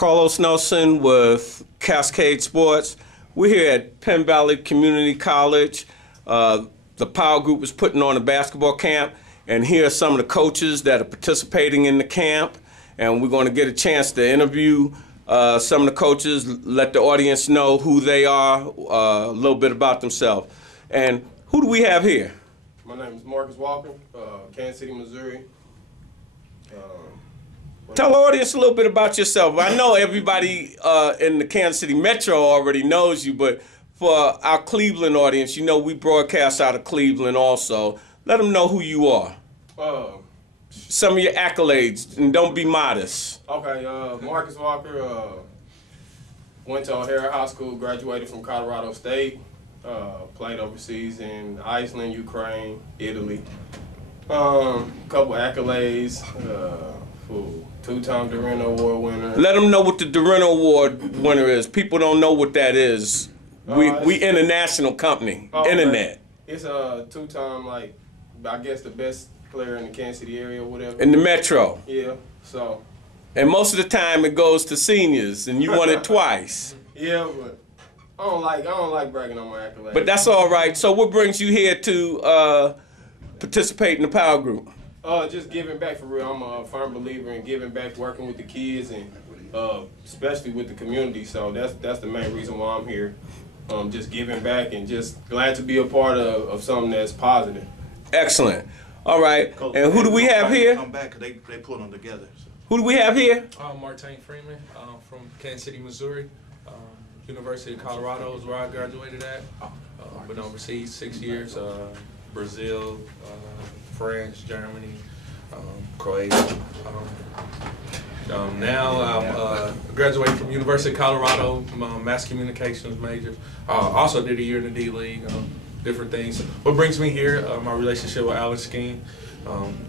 Carlos Nelson with Cascade Sports. We're here at Penn Valley Community College. The Power Group is putting on a basketball camp, and here are some of the coaches that are participating in the camp. And we're going to get a chance to interview some of the coaches, let the audience know who they are, a little bit about themselves. And who do we have here? My name is Marcus Walker, Kansas City, Missouri. Tell the audience a little bit about yourself. I know everybody in the Kansas City Metro already knows you, but for our Cleveland audience, you know we broadcast out of Cleveland also. Let them know who you are. Some of your accolades, and don't be modest. Okay, Marcus Walker, went to O'Hara High School, graduated from Colorado State, played overseas in Iceland, Ukraine, Italy. Couple accolades, two-time Durant Award winner. Let them know what the Durant Award winner is. People don't know what that is. We international company, internet. Okay. It's a two-time, like, I guess the best player in the Kansas City area or whatever. In the Metro. Yeah, so. And most of the time it goes to seniors, and you won it twice. Yeah, but I don't like bragging on my accolades. But that's all right. So what brings you here to participate in the Power Group? Just giving back for real. I'm a firm believer in giving back, working with the kids, and especially with the community. So that's the main reason why I'm here. Just giving back and just glad to be a part of something that's positive. Excellent. All right. And who do we have here? Come back, they put them together. So. Who do we have here? Martin Freeman from Kansas City, Missouri. University of Colorado is where I graduated at. Been overseas 6 years. Brazil, France, Germany, Croatia. Now I'm graduating from University of Colorado, mass communications major. Also did a year in the D League, different things. What brings me here, my relationship with Alan Skeen.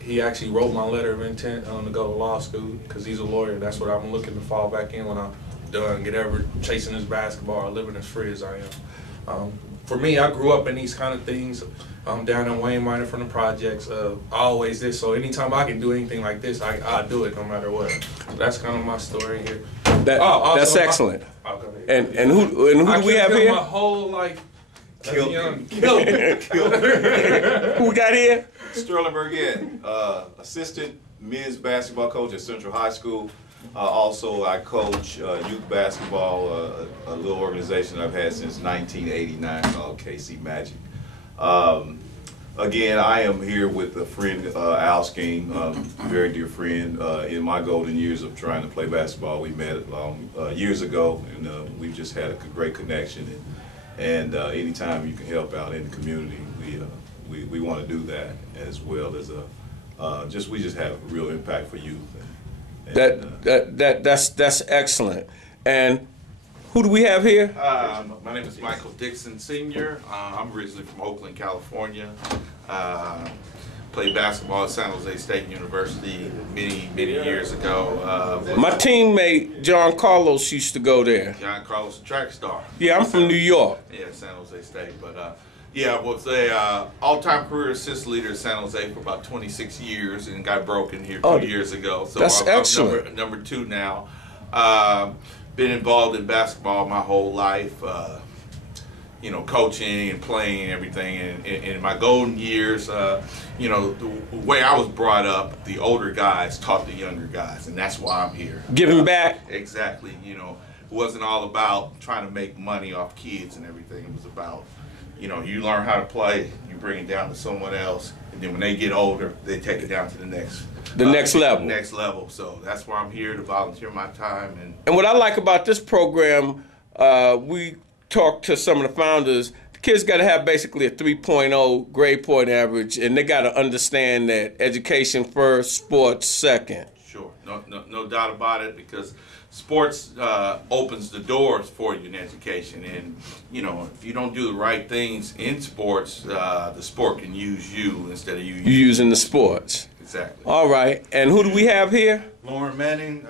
He actually wrote my letter of intent to go to law school because he's a lawyer. That's what I'm looking to fall back in when I'm done, get ever chasing this basketball or living as free as I am. For me, I grew up in these kind of things. Down in Wayne Minor from the projects, always this. So anytime I can do anything like this, I do it no matter what. So that's kind of my story here. That's excellent. And who do we have here? My whole life. Kill. Who we got here? Sterling Burgett, assistant men's basketball coach at Central High School. Also, I coach youth basketball, a little organization I've had since 1989 called KC Magic. Again, I am here with a friend, Al Skeen, very dear friend. In my golden years of trying to play basketball, we met years ago, and we've just had a great connection. And anytime you can help out in the community, we want to do that, as well as we just have a real impact for youth. That's excellent. And who do we have here? My name is Michael Dixon Sr. I'm originally from Oakland, California. Played basketball at San Jose State University many years ago. My teammate John Carlos used to go there. John Carlos, a track star. Yeah, I'm from New York. Yeah, San Jose State. But yeah, I was a all-time career assist leader at San Jose for about 26 years and got broken here 2 years ago. So that's excellent. I'm number 2 now. Been involved in basketball my whole life, you know, coaching and playing and everything. And in my golden years, you know, the way I was brought up, the older guys taught the younger guys, and that's why I'm here. Giving back? Exactly. You know, it wasn't all about trying to make money off kids and everything. It was about, you know, you learn how to play, you bring it down to someone else, and then when they get older, they take it down to the next level. Next level. So that's why I'm here to volunteer my time. And what I like about this program, we talked to some of the founders. The kids got to have basically a 3.0 grade point average, and they got to understand that education first, sports second. Sure, no doubt about it, because sports opens the doors for you in education, and you know, if you don't do the right things in sports, the sport can use you instead of you using the sports. Exactly. All right, and who do we have here? Lauren Manning,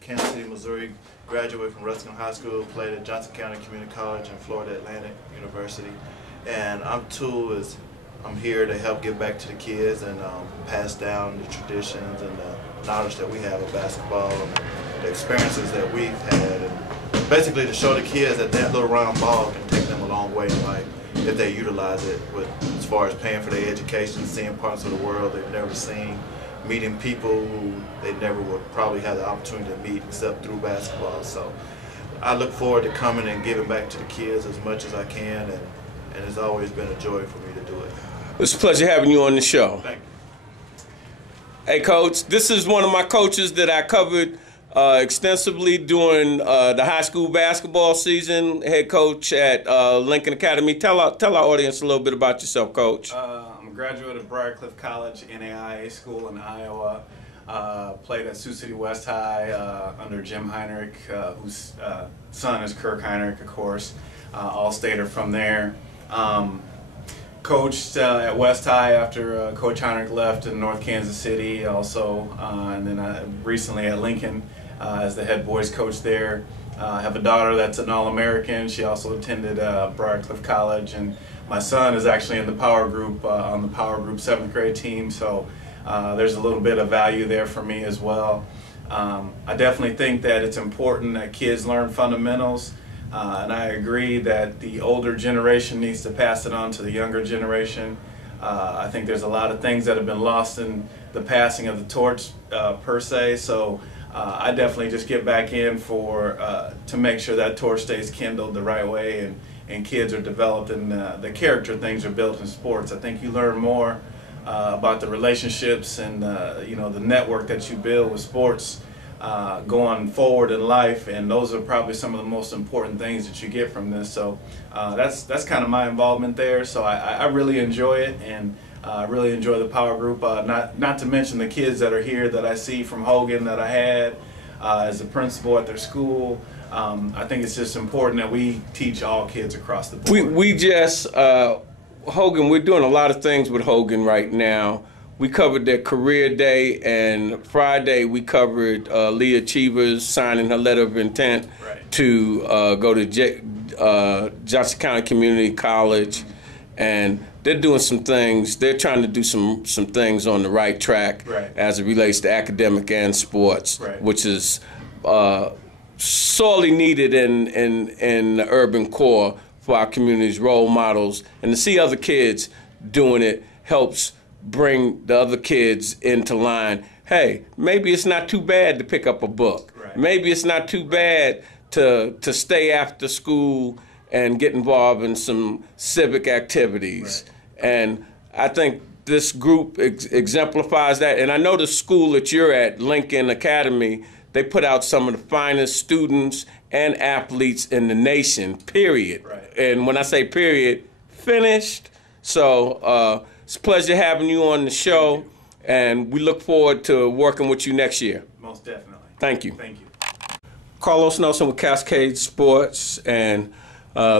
Kansas City, Missouri, graduated from Ruskin High School, played at Johnson County Community College and Florida Atlantic University. And I'm here to help give back to the kids and pass down the traditions and the knowledge that we have of basketball the experiences that we've had, and basically to show the kids that that little round ball can take them a long way in life if they utilize it, with as far as paying for their education, seeing parts of the world they've never seen, meeting people who they never would probably have the opportunity to meet except through basketball. So I look forward to coming and giving back to the kids as much as I can, and it's always been a joy for me to do it. It's a pleasure having you on the show. Thank you. Hey, Coach, this is one of my coaches that I covered extensively during the high school basketball season, head coach at Lincoln Academy. Tell our audience a little bit about yourself, Coach. I'm a graduate of Briarcliff College, NAIA school in Iowa. Played at Sioux City West High under Jim Heinrich, whose son is Kirk Heinrich, of course. All-stater from there. Coached at West High after Coach Heinrich left in North Kansas City also, and then recently at Lincoln as the head boys coach there. I have a daughter that's an All-American. She also attended Briarcliff College, and my son is actually in the Power Group, on the Power Group 7th grade team, so there's a little bit of value there for me as well. I definitely think that it's important that kids learn fundamentals. And I agree that the older generation needs to pass it on to the younger generation. I think there's a lot of things that have been lost in the passing of the torch per se, so I definitely just get back in to make sure that torch stays kindled the right way, and kids are developed and the character things are built in sports. I think you learn more about the relationships and the network that you build with sports going forward in life, and those are probably some of the most important things that you get from this. So that's kind of my involvement there. So I really enjoy it, and really enjoy the Power Group. Not to mention the kids that are here that I see from Hogan that I had as a principal at their school. I think it's just important that we teach all kids across the board. We just Hogan. We're doing a lot of things with Hogan right now. We covered their career day, and Friday we covered Leah Cheevers signing her letter of intent to go to Johnson County Community College, and they're doing some things. They're trying to do some things on the right track as it relates to academic and sports, which is sorely needed in the urban core for our community's role models, and to see other kids doing it helps bring the other kids into line. Hey, maybe it's not too bad to pick up a book. Maybe it's not too bad to stay after school and get involved in some civic activities. And I think this group exemplifies that. And I know the school that you're at, Lincoln Academy, they put out some of the finest students and athletes in the nation, period. And when I say period, finished. So it's a pleasure having you on the show, and we look forward to working with you next year. Most definitely. Thank you. Thank you. Carlos Nelson with Cascade Sports, and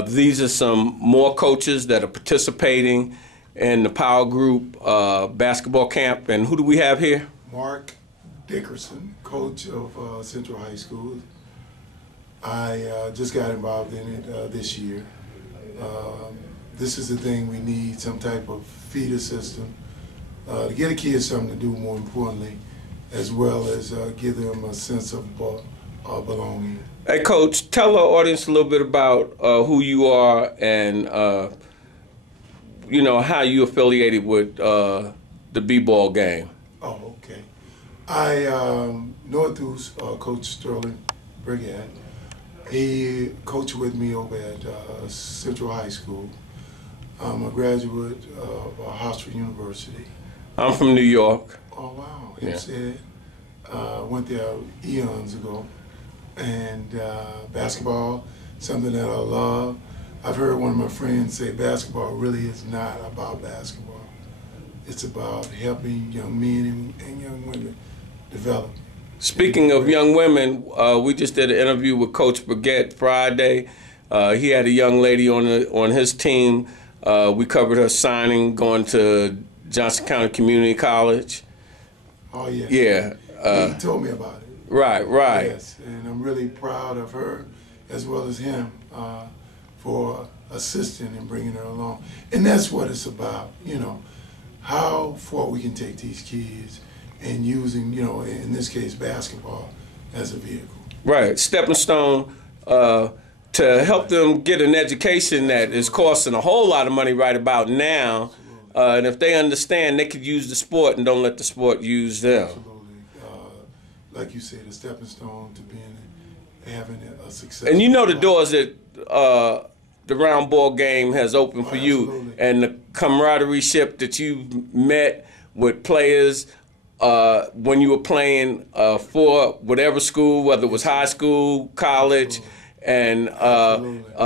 these are some more coaches that are participating in the Power Group basketball camp. And who do we have here? Mark Dickerson, coach of Central High School. I just got involved in it this year. This is the thing we need, some type of feeder system to get a kid something to do, more importantly, as well as give them a sense of belonging. Hey, Coach, tell our audience a little bit about who you are and, how you affiliated with the B-ball game. Oh, okay. I know it through Coach Sterling Brigade. He coached with me over at Central High School. I'm a graduate of Hofstra University. I'm from New York. Oh, wow. Yeah. Said, went there eons ago. And basketball, something that I love. I've heard one of my friends say basketball really is not about basketball. It's about helping young men and young women develop. Speaking of young women, we just did an interview with Coach Brigette Friday. He had a young lady on his team. We covered her signing, going to Johnson County Community College. Oh, yes. Yeah. He told me about it. Right. Yes, and I'm really proud of her as well as him for assisting and bringing her along. And that's what it's about, how far we can take these kids and using, in this case, basketball as a vehicle. Right, stepping stone to help them get an education that is costing a whole lot of money right about now. And if they understand, they could use the sport and don't let the sport use them. Absolutely. Like you said, a stepping stone to having a success. And you know the doors that the round ball game has opened for you, absolutely. and the camaraderie that you met with players when you were playing for whatever school, whether it was high school, college, and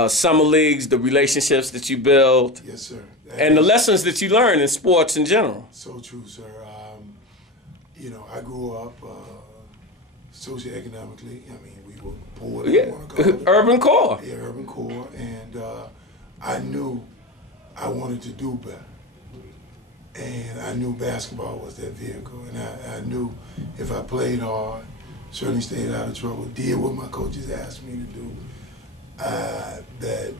summer leagues, the relationships that you build. Yes, sir. And the lessons that you learn in sports in general. So true, sir. You know, I grew up socioeconomically. I mean, we were poor. Yeah, urban core. Yeah, urban core. And I knew I wanted to do better. And I knew basketball was that vehicle. And I knew if I played hard, certainly stayed out of trouble, did what my coaches asked me to do, that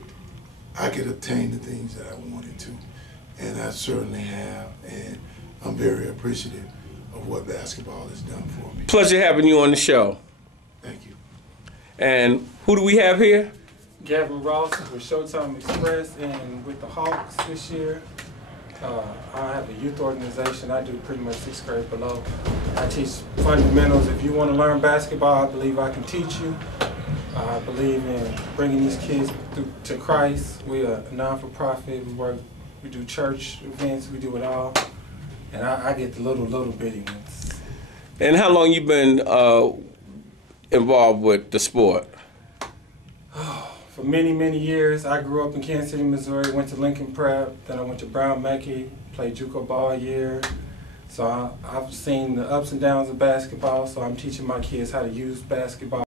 I could obtain the things that I wanted to. And I certainly have. And I'm very appreciative of what basketball has done for me. Pleasure having you on the show. Thank you. And who do we have here? Gavin Ross with Showtime Express and with the Hawks this year. I have a youth organization. I do pretty much 6th grade below. I teach fundamentals. If you want to learn basketball, I believe I can teach you. I believe in bringing these kids to Christ. We are a non-for-profit. We do church events. We do it all. And I get the little bitty ones. And how long you been involved with the sport? For many, many years. I grew up in Kansas City, Missouri, went to Lincoln Prep, then I went to Brown Mackey, played JUCO ball a year. So I've seen the ups and downs of basketball, so I'm teaching my kids how to use basketball.